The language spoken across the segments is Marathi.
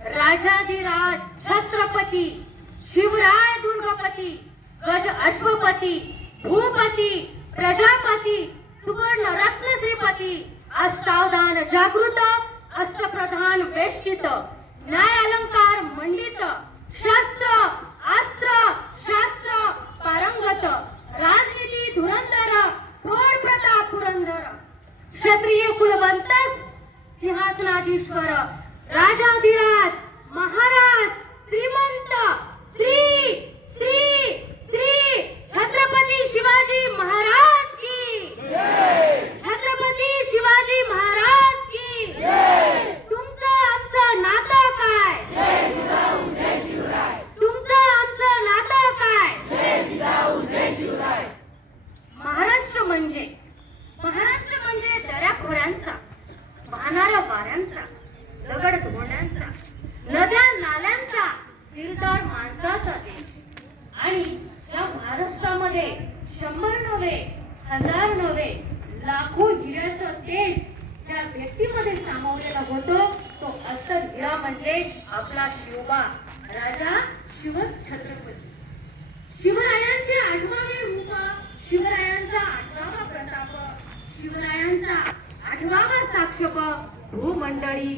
राजाधिराज छत्रपती शिवराय दुर्गपती गज अश्वपती भूपती प्रजापती सुवर्ण रत्न श्रीपती अष्टावधान जागृत अष्टप्रधान वेष्टित न्याय अलंकार मंडित शस्त्र अस्त्र शास्त्र पारंगत राजनीती धुरंधर प्रौढ प्रताप पुरंदर क्षत्रिय कुलवंत सिंहासनाधीश्वर राजाधिराज महाराज श्रीमंत श्री श्री श्री छत्रपती शिवाजी महाराज की छत्रपती शिवाजी महाराज की तुमचं आमचं नातं काय तुमचं आमचं नातं काय महाराष्ट्र म्हणजे दऱ्याखोऱ्यांचा वाहणाऱ्या वाऱ्यांचा दगड धोरण्यांचा नद्या नाल्यांचा दिलदार माणसाचा देश आणि या महाराष्ट्रामध्ये 100 नव्हे 1000 नव्हे लाखो हिऱ्याचा देश ज्या व्यक्तीमध्ये सामावलेला होतो तो अस्सल हिरा म्हणजे आपला शिवबा राजा शिवछत्रपती शिवरायांचे 8वे रूप शिवरायांचा 8वा प्रताप शिवरायांचा 8वा साक्षप भूमंडळी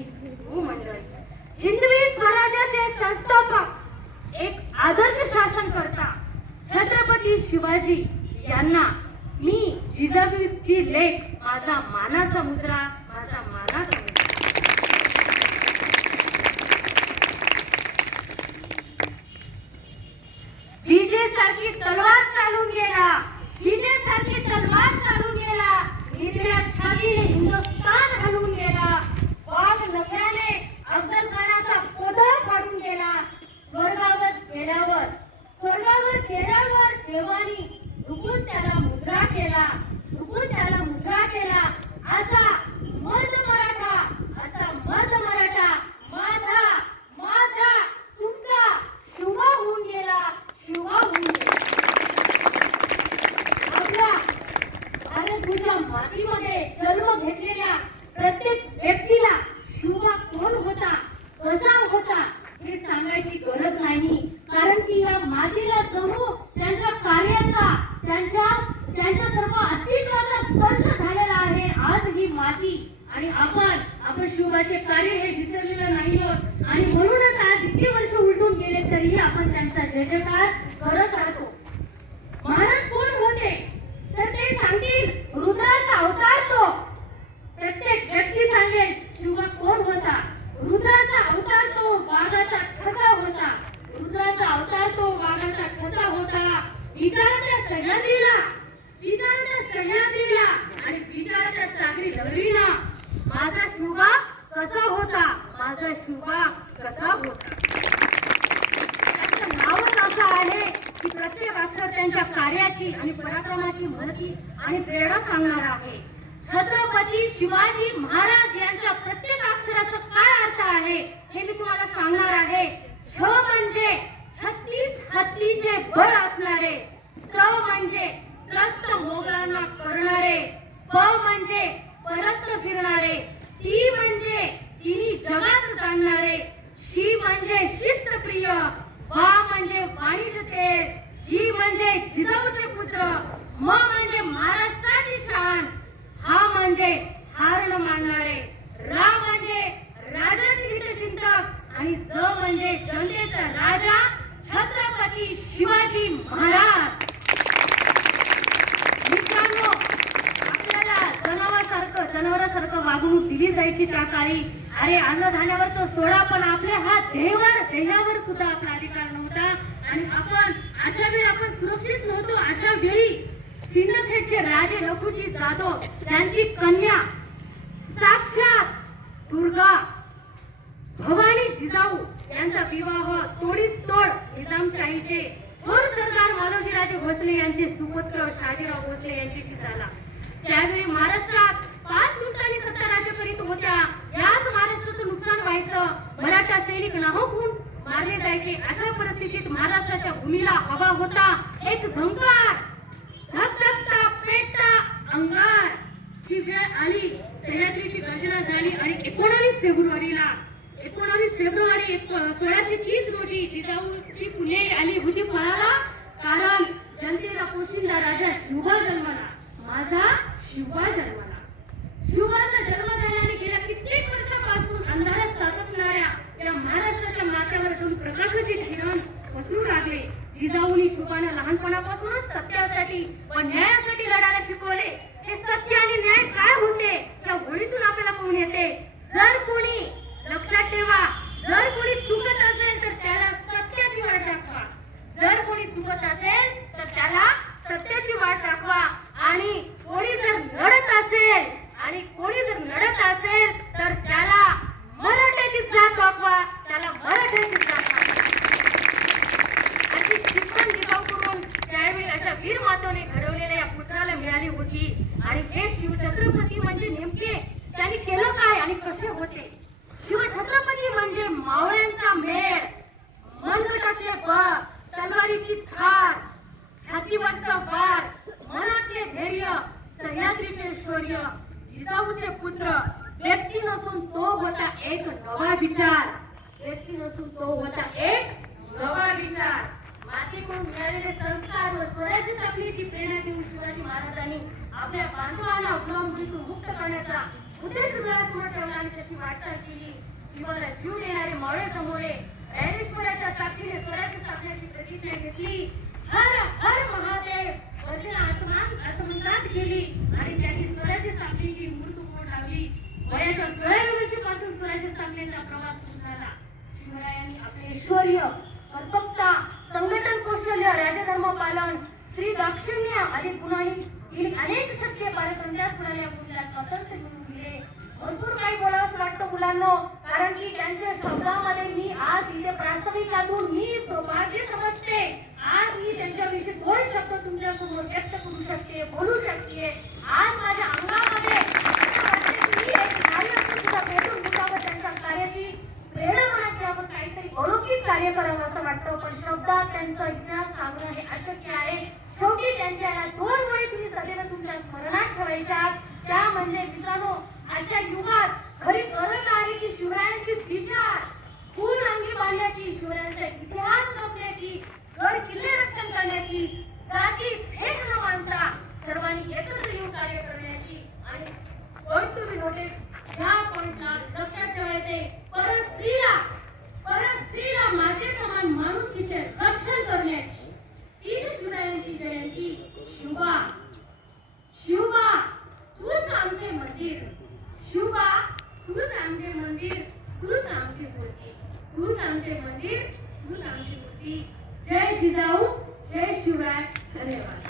हिंदवी स्वराज्याचे संस्थापक एक आदर्श शासनकर्ता छत्रपती शिवाजी यांना मी जिजाऊची लेख माझा मानाचा मुद्रा विजेसारखी तलवार चालून गेला निधड्यात छातीने हिंदुस्थान हलवून गेला वाघ नफ्याने अफजल खानाचा पोदळ फाडून गेला स्वर्गावर गेल्यावर देवानी झुकून त्याला मुजरा केला असा मर्द मराठा माझा तुमचा शिवा होऊन गेला आपल्या भारतभूमीच्या मातीमध्ये जन्म घेतलेल्या प्रत्येक व्यक्तीला शिवा कोण होता कसा होता हे सांगायची गरज नाही कारण की या मातीला जणू त्यांच्या कार्याचा त्यांच्या सर्व अस्तित्वाचा स्पर्श झालेला आहे आज ही माती आणि आपण शिवाचे कार्य हे विसरलेलं नाही आहोत आणि म्हणूनच आज इतके वर्ष उलटून गेले तरीही आपण त्यांचा जयजयकार करत राहतो महाराज कोण होते तर ते सांगतील रुद्राचा अवतार तो प्रत्येक व्यक्ती सांगेल शिवा कोण होता रुद्राचा अवतार तो वाघाचा ठसा होता विचारत्या सह्याद्रीला आणि विचारत्या सागरी लहरीला माझा शिवा कसा होता त्याचं नावच असं आहे की प्रत्येक अक्षर त्यांच्या कार्याची आणि पराक्रमाची महती आणि प्रेरणा सांगणार आहे छत्रपती शिवाजी महाराज यांच्या प्रत्येक अक्षराचा काय अर्थ आहे हे मी तुम्हाला सांगणार आहे छ म्हणजे 36 हत्तीचे बळ असणारे त्र म्हणजे त्रस्त मोगलांना करणारे प म्हणजे परत फिरणारे ती म्हणजे तिन्ही जगात जाणणारे शी म्हणजे शिस्तप्रिय वा म्हणजे वाणिज्य जी म्हणजे जिजाऊचे पुत्र म म्हणजे महाराष्ट्राची शान हा म्हणजे हार न मानणारे रा म्हणजे राजाचे हितचिंतक आणि ज म्हणजे जनतेचा राजा छत्रपती शिवाजी महाराज मित्रांनो आपल्याला जनावरासारखं वागणूक दिली जायची त्या काळी अरे अन्नधान्यावर तो सोडा पण आपल्या हा ध्येयावर सुद्धा आपला अधिकार नव्हता आणि आपण अशा वेळी आपण सुरक्षित नव्हतो अशा वेळी सिंदखेडचे राजे लखुजी जाधव त्यांची कन्या साक्षात दुर्गा भवानी जिजाऊ यांचा विवाह तोडीस तोड निजामशाहीचे थोर सरदार मालोजीराजे भोसले यांचे सुपुत्र शहाजीराव भोसले यांच्याशी झाला त्यावेळी महाराष्ट्रात 5 सुलतानी सत्ता राज्य करीत होत्या याच महाराष्ट्राचं नुकसान व्हायचं मराठा सैनिक नाहक होऊन मारले जायचे अशा परिस्थितीत महाराष्ट्राच्या भूमीला हवा होता एक झंकार धगधगता पेटता अंगार ची वेळ आली सह्याद्रीची गर्जना झाली आणि 19 फेब्रुवारी 1630 रोजी जिजाऊची फुले आली होती फळाला, कारण जनतेला पोशिंदा राजा शिवबा जन्मला, माझा शिवबा जन्मला. शिवबाचा जन्म झाल्याने गेल्या कित्येक वर्षापासून अंधारात चाचपणाऱ्या या महाराष्ट्राच्या माथ्यावर दोन प्रकाशाचे किरण पसरू लागले. जिजाऊनी शिवबाला लहानपणापासूनच सत्यासाठी व न्यायासाठी लढायला शिकवले. हे सत्य आणि न्याय काय होते या ओळीतून आपल्याला पाहून येते. जर कोणी, लक्षात ठेवा, जर कोणी चुकत असेल तर त्याला सत्याची वाट दाखवा. जर कोणी चुकत असेल तर त्याला सत्याची वाट दाखवा. आणि कोणी जर लढत असेल तर त्याला मराठ्याची जात दाखवा, त्याला मराठ्याची जात दाखवा. अशी शिकवण जिजाऊकडून त्यावेळी अशा वीर मातेने घडवलेल्या या पुत्राला मिळाली होती. आणि हे शिवछत्रपती म्हणजे नेमके त्यांनी केलं काय आणि कसे होते. शिवछत्रपती म्हणजे मावळ्यांचा मेळ, मनगटातले बळ, तलवारीची धार, छातीवरचा वार, मनातले धैर्य, सह्याद्रीचे शौर्य. जिजाऊचे पुत्र व्यक्ती नसून तो होता एक नवा विचार, व्यक्ती नसून तो होता एक नवा विचार. मातेकडून मिळालेले संस्कार व स्वराज्य स्थापनेची प्रेरणा घेऊन शिवाजी महाराजांनी आपल्या बांधवांना गुलामगिरीतून मुक्त करण्याचा उद्देश डोळ्यासमोर ठेवला आणि त्याची वाटचाल केली. जीवाला जीव देणारे मावळे समोरे ज्ञानेश्वराच्या साक्षीने स्वराज्य स्थापनेची प्रतिज्ञा घेतली. हर हर महादेव वचन आत्मसात केली आणि त्यांनी स्वराज्य स्थापनेची मूर्तपोड लावली. वयाच्या 16व्या वर्षापासून स्वराज्य स्थापनेचा प्रवास सुरू झाला. शिवरायांनी आपले ऐश्वर्य, कर्तव्यता, संघटन कौशल्य, राजधर्म पालन, स्त्री दाक्षिण्य आदी गुणांनी अनेक सत्य पारतंत्र्यात फुलाल्या मुलीला स्वातंत्र्य मिळवून दिले. भरपूर काही बोलावंच वाटतं मुलांनो, कारण की त्यांच्या शब्दामध्ये मी आज इथे प्रास्ताविकातून मी सौभाग्य समजते. आज मी त्यांच्याविषयी 2 शब्द तुमच्या समोर व्यक्त करू शकते, बोलू शकते. आज माझ्या अंगामध्ये असं वाटते की मी एक नारी असून सुद्धा भेटून मुलावर त्यांच्या कार्याची प्रेरणा म्हणा की आपण काहीतरी अलौकिक कार्य करावं असं वाटतं. पण शब्दात त्यांचा इतिहास सांगणं हे अशक्य आहे. शेवटी त्यांच्या या 2 वेळी तुम्ही सदैव तुमच्या स्मरणात ठेवायच्या. त्या म्हणजे मित्रांनो, आजच्या युगात खरी गरज आहे की शिवरायांचे विचार फूल अंगी बांधण्याची, शिवरायांचा इतिहास जपण्याची, गड किल्ले रक्षण करण्याची, जाती भेद न मानता सर्वांनी एकत्र येऊन कार्य करण्याची. आणि पॉइंट टू बी नोटेड, ह्या पॉइंटला लक्षात ठेवायचे, परस्त्रीला माते समान माणुसकीचे रक्षण करण्याची. तीच शिवरायांची जयंती. शिवबा तूच आमचे मंदिर, शिवबा तूच आमचे मंदिर, तूच आमची मूर्ती, तूच आमचे मंदिर, तूच आमची मूर्ती. जय जिजाऊ, जय शिवराय. धन्यवाद.